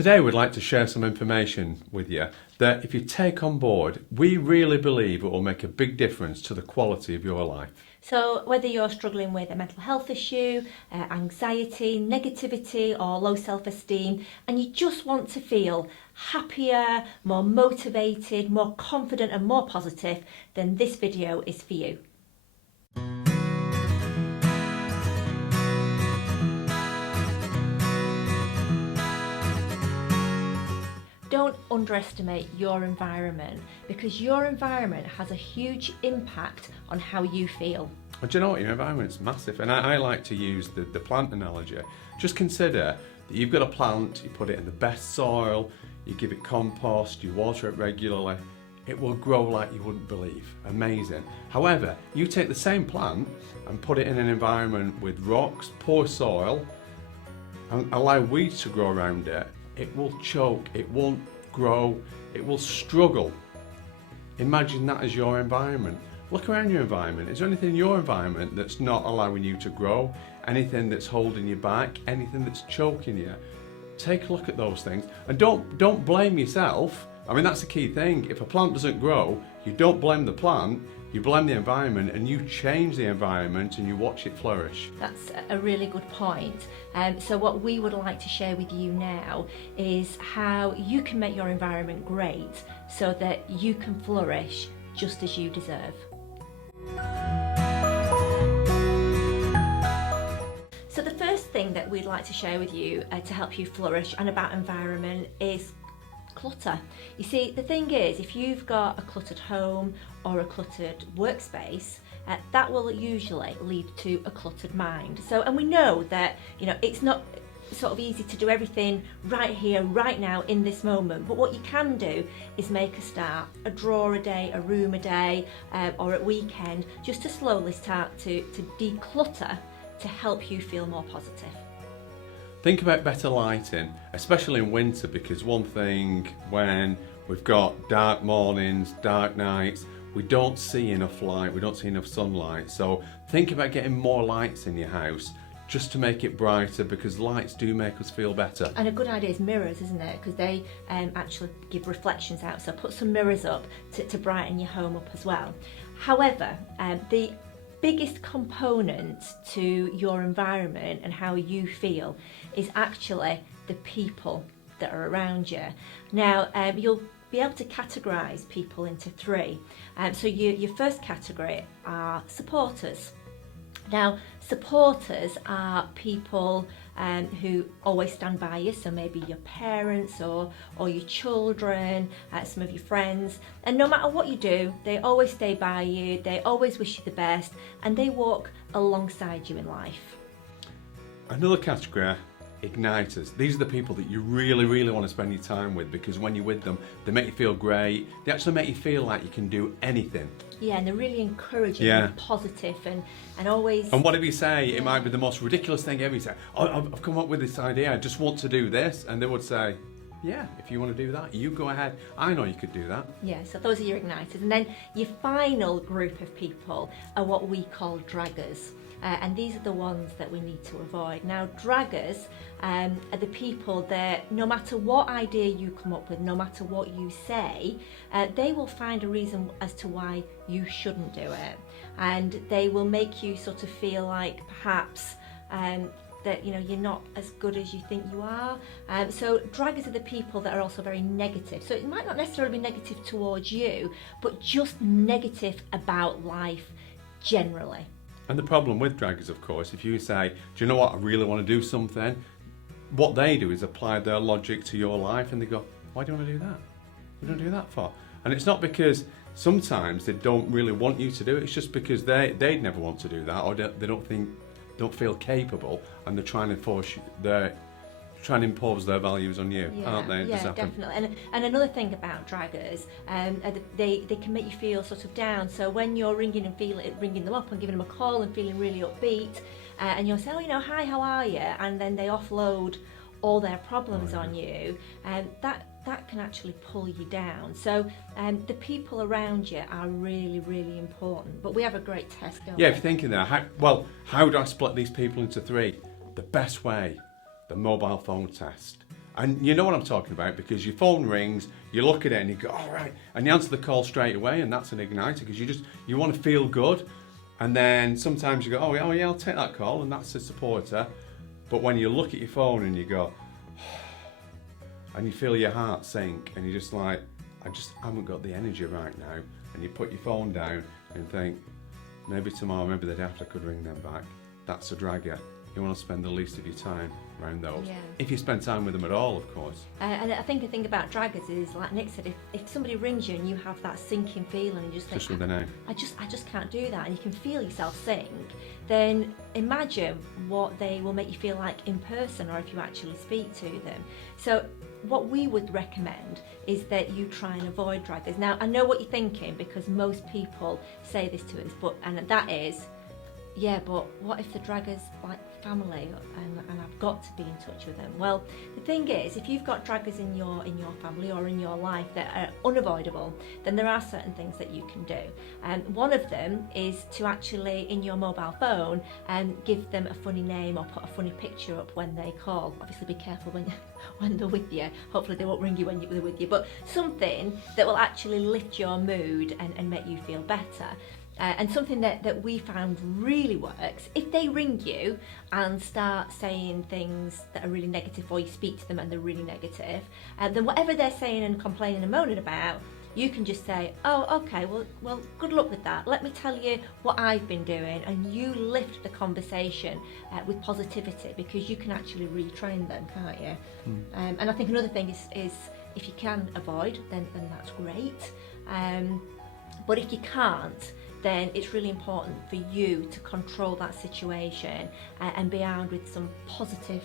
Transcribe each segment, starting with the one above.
Today we'd like to share some information with you that if you take on board, we really believe it will make a big difference to the quality of your life. So whether you're struggling with a mental health issue, anxiety, negativity or low self-esteem, and you just want to feel happier, more motivated, more confident and more positive, then this video is for you. Don't underestimate your environment, because your environment has a huge impact on how you feel. Well, do you know what? Your environment's massive, and I like to use the plant analogy. Just consider that you've got a plant, you put it in the best soil, you give it compost, you water it regularly, it will grow like you wouldn't believe. Amazing. However, you take the same plant and put it in an environment with rocks, poor soil, and allow weeds to grow around it, it will choke, it won't grow, it will struggle. Imagine that as your environment. Look around your environment. Is there anything in your environment that's not allowing you to grow? Anything that's holding you back? Anything that's choking you? Take a look at those things and don't blame yourself. I mean, that's the key thing. If a plant doesn't grow, you don't blame the plant, you blame the environment, and you change the environment and you watch it flourish. That's a really good point. So what we would like to share with you now is how you can make your environment great so that you can flourish just as you deserve. So the first thing that we'd like to share with you to help you flourish and about environment is clutter. You see, the thing is, if you've got a cluttered home or a cluttered workspace, that will usually lead to a cluttered mind. So, and we know that, you know, it's not sort of easy to do everything right here, right now, in this moment. But what you can do is make a start, a drawer a day, a room a day, or at weekend, just to slowly start to declutter to help you feel more positive. Think about better lighting, especially in winter, because one thing, when we've got dark mornings, dark nights, we don't see enough light, we don't see enough sunlight. So think about getting more lights in your house just to make it brighter, because lights do make us feel better. And a good idea is mirrors, isn't it? Because they actually give reflections out. So put some mirrors up to brighten your home up as well. However, the biggest component to your environment and how you feel is actually the people that are around you. Now, you'll be able to categorise people into three. So your first category are supporters. Now, supporters are people who always stand by you, so maybe your parents or your children, some of your friends, and no matter what you do, they always stay by you, they always wish you the best, and they walk alongside you in life. Another category, igniters. These are the people that you really, really want to spend your time with, because when you're with them, they make you feel great. They actually make you feel like you can do anything. Yeah, and they're really encouraging and positive and always... And whatever you say, it might be the most ridiculous thing ever. You say, oh, I've come up with this idea, I just want to do this. And they would say, yeah, if you want to do that, you go ahead. I know you could do that. Yeah, so those are your igniters. And then your final group of people are what we call draggers. And these are the ones that we need to avoid. Now, draggers are the people that no matter what idea you come up with, no matter what you say, they will find a reason as to why you shouldn't do it. And they will make you sort of feel like perhaps that, you know, you're not as good as you think you are. So draggers are the people that are also very negative. So it might not necessarily be negative towards you, but just negative about life generally. And the problem with draggers, of course, if you say, do you know what, I really want to do something, what they do is apply their logic to your life, and they go, why do you want to do that? What do you want to do that for? And it's not because sometimes they don't really want you to do it, it's just because they'd never want to do that, or they don't feel capable, and they're trying to force you, they're trying to impose their values on you, aren't they? Yeah, definitely. And another thing about draggers, they can make you feel sort of down. So when you're ringing them up and giving them a call and feeling really upbeat, and you'll say, oh, you know, hi, how are you? And then they offload all their problems on you, that can actually pull you down. So the people around you are really, really important. But we have a great test, don't we? Yeah, if you're thinking that, how do I split these people into three? The best way, the mobile phone test. And you know what I'm talking about, because your phone rings, you look at it and you go, all right, and you answer the call straight away, and that's an igniter, because you want to feel good. And then sometimes you go, oh yeah, I'll take that call, and that's a supporter. But when you look at your phone and you go, and you feel your heart sink, and you're just like, I just haven't got the energy right now, and you put your phone down and think, maybe tomorrow, maybe the day after I could ring them back. That's a dragger. You want to spend the least of your time around those. Yeah. If you spend time with them at all, of course. And I think the thing about draggers is, like Nick said, if somebody rings you and you have that sinking feeling and you just think, just with the name, I just can't do that, and you can feel yourself sink, then imagine what they will make you feel like in person, or if you actually speak to them. So what we would recommend is that you try and avoid draggers. Now, I know what you're thinking, because most people say this to us, and that is, yeah, but what if the dragger's like family and I've got to be in touch with them? Well, the thing is, if you've got draggers in your family or in your life that are unavoidable, then there are certain things that you can do. And one of them is to actually, in your mobile phone, give them a funny name or put a funny picture up when they call. Obviously be careful when they're with you. Hopefully they won't ring you when they're with you, but something that will actually lift your mood and make you feel better. And something that we found really works, if they ring you and start saying things that are really negative, or you speak to them and they're really negative, then whatever they're saying and complaining and moaning about, you can just say, oh, okay, well, good luck with that. Let me tell you what I've been doing, and you lift the conversation with positivity, because you can actually retrain them, can't you? And I think another thing is if you can avoid, then that's great. But if you can't, then it's really important for you to control that situation and be armed with some positive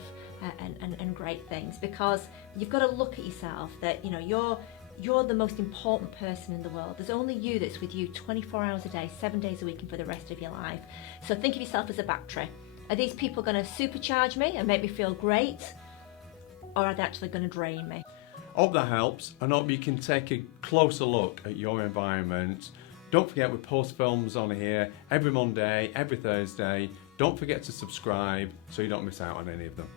and great things, because you've got to look at yourself that, you know, you're the most important person in the world. There's only you that's with you 24 hours a day, 7 days a week, and for the rest of your life. So think of yourself as a battery. Are these people going to supercharge me and make me feel great, or are they actually going to drain me? Hope that helps, and hope you can take a closer look at your environment. Don't forget, we post films on here every Monday, every Thursday. Don't forget to subscribe so you don't miss out on any of them.